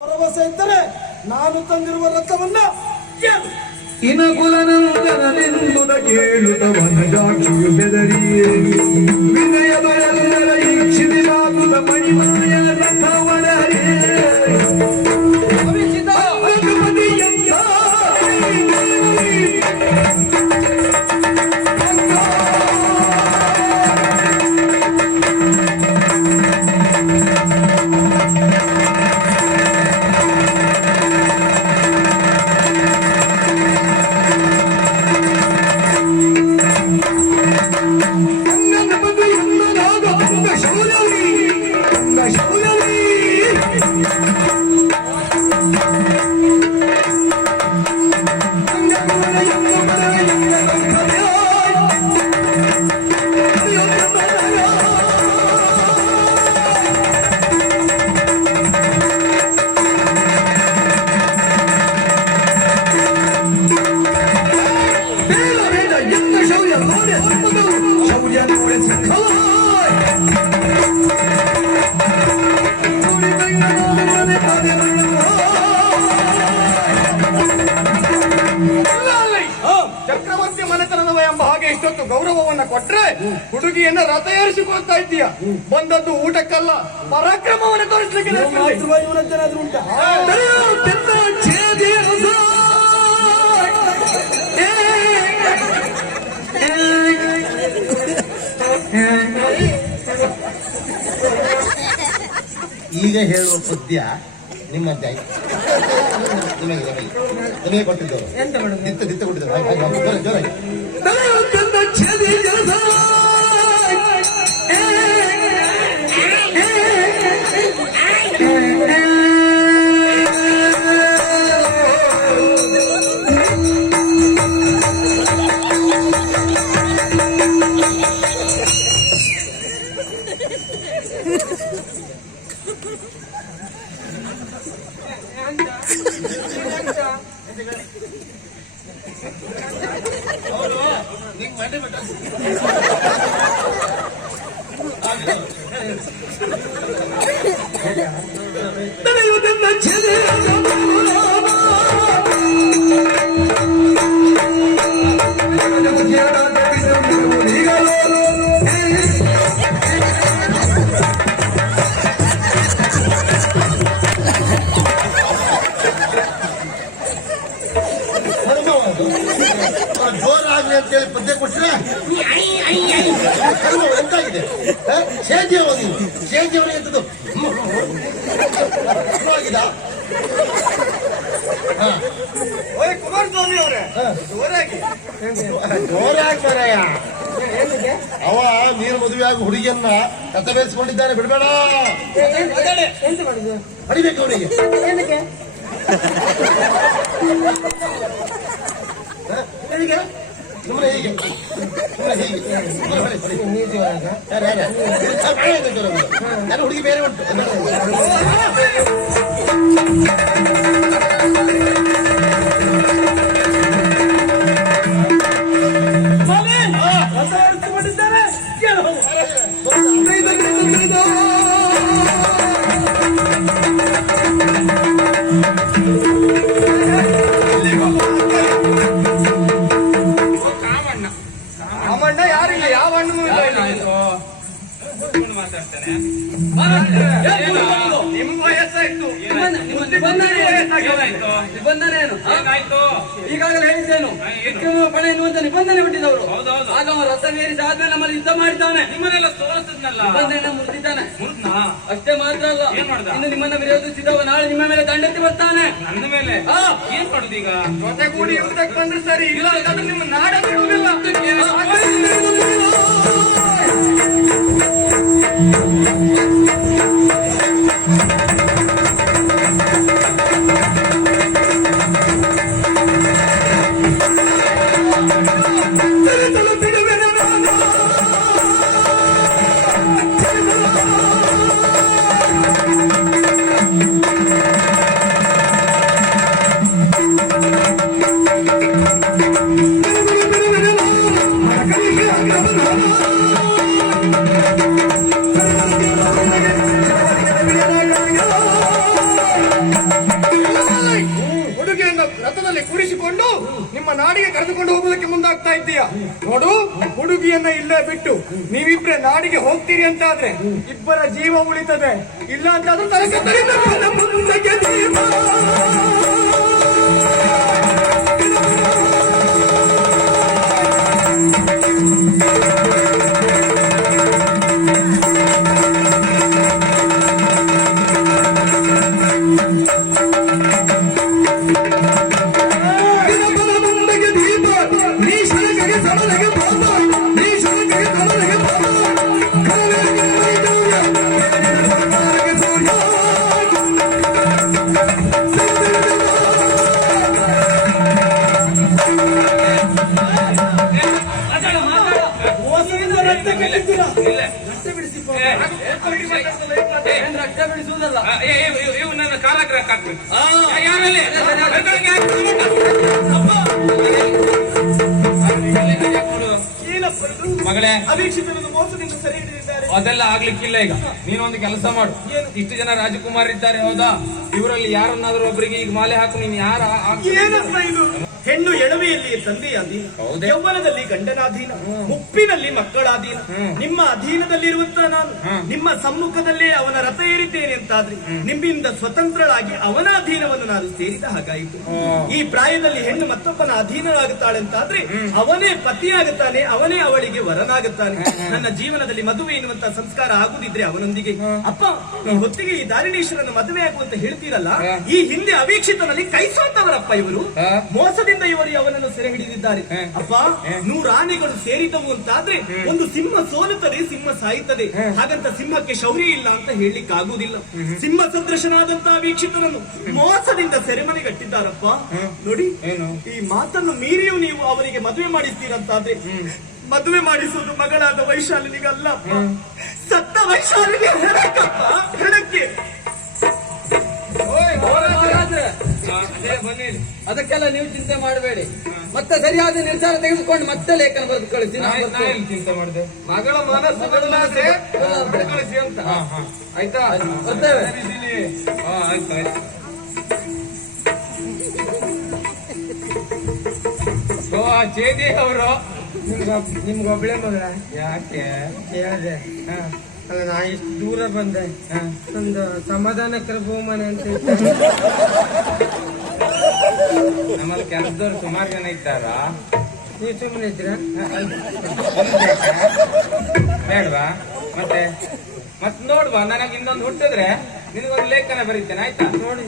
ಭರವಸೆ ಇದ್ದರೆ ನಾನು ತಂದಿರುವ ರಥವನ್ನ ಇನಕುಲನಂದನನೆಂಬುದ ಕೇಳುತ್ತ ವನಜಾಕ್ಷಿಯು ಬೆದರಿಯೇ ವಿನಯದೆಲ್ಲರ ಈಕ್ಷಿದಿರಾಗುತ್ತ ಮಣಿಮಾಯ ರಥವನರೇ ಚಕ್ರವರ್ತಿ ಮನೆತನದವ ಎಂಬ ಹಾಗೆ ಇಷ್ಟೊತ್ತು ಗೌರವವನ್ನ ಕೊಟ್ರೆ ಹುಡುಗಿಯನ್ನ ರಥ ಏರಿಸಿಕೊಳ್ತಾ ಇದ್ದೀಯ. ಬಂದದ್ದು ಊಟಕ್ಕಲ್ಲ, ಪರಾಕ್ರಮವನ್ನು ತೋರಿಸ್ಲಿಕ್ಕೆ. ಈಗ ಹೇಳುವ ಪದ್ಯ ನಿಮ್ಮದ್ದೇ ನಿಮಗೆ ಕೊಟ್ಟಿದ್ದವರು ದಿತ್ತ ಕೊಟ್ಟಿದ್ದಾರೆ ಜೋರಾಗಿ ಜೋರಾಗ್ಲಿ ಅಂತ ಹೇಳಿ ಪದ್ಯ ಕೊಟ್ರೆ ಎಂತಾಗಿದೆ ಸೇಜಿಯವನಿಗೆ ಎಂತದ್ದು ಆಗಿದ ಕುಮಾರಸ್ವಾಮಿ ಅವರೇ ಜೋರಾಗಿ ಮಾರಾಯ ಅವ ನೀನು ಮದುವೆಯಾಗಿ ಹುಡುಗಿಯನ್ನ ಕಥ ಬೇಯಿಸ್ಕೊಂಡಿದ್ದಾನೆ, ಬಿಡಬೇಡ. ಹೊಡಿಬೇಕು ಅವನಿಗೆ. ಸುಮ್ಮನೆ ಹೀಗೆ ನಾನು ಹುಡುಗಿ ಬೇರೆ ಉಂಟು. ರಾಮಣ್ಣ ಯಾರಿಲ್ಲ, ಯಾವ ಹಣ್ಣು ನಿಮ್ ವಯಸ್ಸಾಯ್ತು, ಈಗಾಗಲೇ ಹೇಳಿದ್ದೇನು ಪಡೆ ಎನ್ನುವಂತ ನಿಬಂಧನೆ ಬಿಟ್ಟಿದ್ದವರು. ಆಗ ಅವ ರಥವೇರಿಸಿ ಆದ್ಮೇಲೆ ನಮ್ಮಲ್ಲಿ ಯುದ್ಧ ಮಾಡಿದ್ದಾನೆ, ನಿಮ್ಮನ್ನೆಲ್ಲ ತೋರಿಸಿದ್ನಲ್ಲ, ನಿಬಂಧನೆ ಮುರಿದಿದ್ದಾನೆ. ಅಷ್ಟೇ ಮಾತ್ರ ಅಲ್ಲ, ಇನ್ನು ನಿಮ್ಮನ್ನ ವಿರೋಧಿಸಿದವ ನಾಳೆ ನಿಮ್ಮ ಮೇಲೆ ದಂಡೆತ್ತಿ ಬರ್ತಾನೆ. ನನ್ನ ಮೇಲೆ ಏನ್ ಮಾಡುದು ಈಗ? ಜೊತೆಗೂಡಿ ಯುದ್ಧಕ್ಕೆ ಬಂದ್ರೆ ಸರಿ, ಇಲ್ಲ ಅಂದ್ರೆ ನಿಮ್ಮ ನಾಡ ಬಿಡುವುದಿಲ್ಲ. Come on. ನಿಮ್ಮ ನಾಡಿಗೆ ಕರೆದುಕೊಂಡು ಹೋಗುವುದಕ್ಕೆ ಮುಂದಾಗ್ತಾ ಇದ್ದೀಯ. ನೋಡು, ಹುಡುಗಿಯನ್ನ ಇಲ್ಲೇ ಬಿಟ್ಟು ನೀವಿಬ್ರೆ ನಾಡಿಗೆ ಹೋಗ್ತೀರಿ ಅಂತ ಆದ್ರೆ ಇಬ್ಬರ ಜೀವ ಉಳಿತದೆ, ಇಲ್ಲ ಅಂತ ಆದ್ರೂ ತಲೆಕೆತ್ತಲಿಲ್ಲ. ಏನ್ ರಕ್ತ ಬಿಡಿಸುವುದಲ್ಲ. ನನ್ನ ಕಾರಾಗೃಹಕ್ಕೆ ಹಾಕ್ಬೇಕು. ಮಗಳೇ, ಅಧೀಕ್ಷಿತರನ್ನು ಮೋಸದಿಂದ ಸೆರೆ ಹಿಡಿದಿದ್ದಾರೆ. ಅದೆಲ್ಲ ಆಗ್ಲಿಕ್ಕಿಲ್ಲ. ಈಗ ನೀನೊಂದು ಕೆಲಸ ಮಾಡು. ಇಷ್ಟು ಜನ ರಾಜಕುಮಾರ್ ಇದ್ದಾರೆ ಹೌದಾ, ಇವರಲ್ಲಿ ಯಾರನ್ನಾದ್ರೂ ಒಬ್ಬರಿಗೆ ಈಗ ಮಾಲೆ ಹಾಕು. ನೀನ್ ಯಾರ ಏನಪ್ಪ ಇದು? ಹೆಣ್ಣು ಎಳವೆಯಲ್ಲಿ ತಂದೆಯ ಅಧೀನ, ಯೌವನದಲ್ಲಿ ಗಂಡನ ಅಧೀನ, ಮುಪ್ಪಿನಲ್ಲಿ ಮಕ್ಕಳ ಅಧೀನ. ನಿಮ್ಮ ಅಧೀನದಲ್ಲಿರುವಂತ ನಾನು ನಿಮ್ಮ ಸಮ್ಮುಖದಲ್ಲೇ ಅವನ ರಥ ಏರಿದ್ದೇನೆ ಅಂತಾದ್ರೆ ನಿಮ್ಮಿಂದ ಸ್ವತಂತ್ರಳಾಗಿ ಅವನ ಅಧೀನವನ್ನು ನಾನು ಸೇರಿದ ಹಾಗಾಯಿತು. ಈ ಪ್ರಾಯದಲ್ಲಿ ಹೆಣ್ಣು ಮತ್ತೊಬ್ಬನ ಅಧೀನಳಾಗುತ್ತಾಳೆ ಅಂತಾದ್ರೆ ಅವನೇ ಪತಿಯಾಗುತ್ತಾನೆ, ಅವನೇ ಅವಳಿಗೆ ವರನಾಗುತ್ತಾನೆ. ನನ್ನ ಜೀವನದಲ್ಲಿ ಮದುವೆ ಎನ್ನುವಂತ ಸಂಸ್ಕಾರ ಆಗುದಿದ್ರೆ ಅವನೊಂದಿಗೆ. ಅಪ್ಪ, ಈ ಹೊತ್ತಿಗೆ ಈ ದಾರಿಣೀಶ್ವರನ ಮದುವೆ ಆಗುವಂತ ಹೇಳ್ತೀರಲ್ಲ, ಈ ಹಿಂದೆ ಅವೀಕ್ಷಿತನಲ್ಲಿ ಕೈ ಸೋತವರಪ್ಪ ಇವರು. ಮೋಸದಿಂದ ಇವರು ಅವನನ್ನು ಸೆರೆ ಹಿಡಿದಿದ್ದಾರೆ. ಅಪ್ಪ, 100 ಆನೆಗಳು ಸೇರಿದವು ಅಂತಾದ್ರೆ ಒಂದು ಸಿಂಹ ಸೋಲುತ್ತದೆ, ಸಿಂಹ ಸಾಯುತ್ತದೆ. ಹಾಗಂತ ಸಿಂಹಕ್ಕೆ ಶೌರ್ಯ ಇಲ್ಲ ಅಂತ ಹೇಳಲಿಕ್ಕೆ ಆಗುವುದಿಲ್ಲ. ಸಿಂಹ ಸದೃಶನಾದಂತಹ ವೀಕ್ಷಿತರನ್ನು ಮೋಸದಿಂದ ಸೆರೆಮನೆಗಟ್ಟಿದ್ದಾರಪ್ಪ. ನೋಡಿ, ಈ ಮಾತನ್ನು ಮೀರಿಯೂ ನೀವು ಅವರಿಗೆ ಮದುವೆ ಮಾಡಿಸ್ತೀರಂತಾದ್ರೆ ಮದುವೆ ಮಾಡಿಸುವುದು ಮಗಳಾದ ವೈಶಾಲಿನಿಗಲ್ಲ, ಸತ್ತ ವೈಶಾಲಿನಿ ಹೆಣಕ್ಕೆ. ಅದಕ್ಕೆಲ್ಲ ನೀವು ಚಿಂತೆ ಮಾಡಬೇಡಿ. ಮತ್ತೆ ಸರಿಯಾದ ನಿರ್ಧಾರ ತೆಗೆದುಕೊಂಡು ಮತ್ತೆ ಲೇಖನ ಬರೆದು ಕಳಿಸಿ. ಚಿಂತೆ ಮಾಡಿದೆ. ಮಗಳ ಮನಸ್ಸು ಕಳಿಸಿ ಅಂತ. ಆಯ್ತಾ? ಬರ್ತೇವೆ. ಆಯ್ತು. ಚೇದಿ ಅವರು ನಿಮ್ಗೊಬ್ಳೆ ಮಗಳ ಯಾಕೆ ಹೇಳಿದೆ. ಅಲ್ಲ, ನಾ ಇಷ್ಟು ದೂರ ಬಂದೆ, ಒಂದು ಸಮಾಧಾನಕರ ಬಹುಮಾನ ಅಂತ ನಮ್ಮಲ್ಲಿ ಕೆಲಸದವ್ರು ಸುಮಾರು ಜನ ಇದ್ದಾರಾ? ನೀವು ಸುಮ್ಮನೆ ಇದ್ದೀರಾ? ಬೇಡವಾ? ಮತ್ತೆ ನೋಡ್ವಾ, ನನಗೆ ಇನ್ನೊಂದು ಹುಟ್ಟಿದ್ರೆ ನಿನಗೊಂದು ಲೇಖನ ಬರೀತೇನೆ. ಆಯ್ತಾ? ನೋಡಿ.